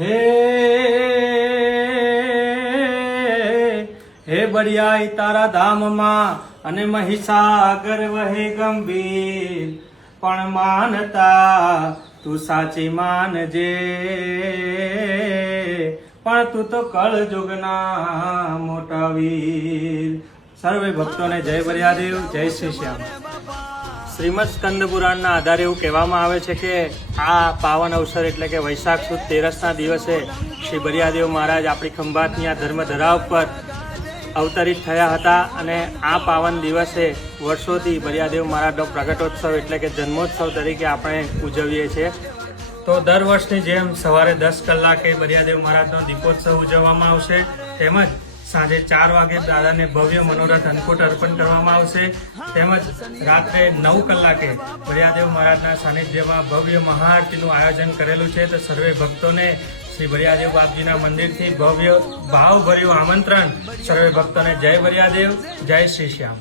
હે હે બળિયાઈ તારા ધામમાં અને મહીસાગર વહે ગંભીર, પણ માનતા તું સાચી માનજે, પણ તું તો કળજુગના મોટા વીર. સર્વે ભક્તોને જય બળિયાદેવ, જય શ્રી શ્યામ. શ્રીમદ સ્કંદ પુરાણના આધારે એવું કહેવામાં આવે છે કે આ પાવન અવસર એટલે કે વૈશાખ સુદ 13ના દિવસે શ્રી બળિયાદેવ મહારાજ આપણી ખંભાતની આ ધર્મધરા ઉપર અવતરિત થયા હતા. અને આ પાવન દિવસે વર્ષોથી બળિયાદેવ મહારાજનો પ્રગટોત્સવ એટલે કે જન્મોત્સવ તરીકે આપણે ઉજવીએ છીએ. તો દર વર્ષની જેમ સવારે 10 કલાકે બળિયાદેવ મહારાજનો દીપોત્સવ ઉજવવામાં આવશે, તેમજ સાંજે 4 વાગે દાદાને ભવ્ય મનોરથ અન્નકૂટ અર્પણ કરવામાં આવશે, તેમજ રાત્રે 9 કલાકે બળિયાદેવ મહારાજના સાનિધ્યમાં ભવ્ય મહાઆરતીનું આયોજન કરેલું છે. તો સર્વે ભક્તોને શ્રી બળિયાદેવ બાપજીના મંદિરથી ભવ્ય ભાવભર્યું આમંત્રણ. સર્વે ભક્તોને જય બળિયાદેવ, જય શ્રી શ્યામ.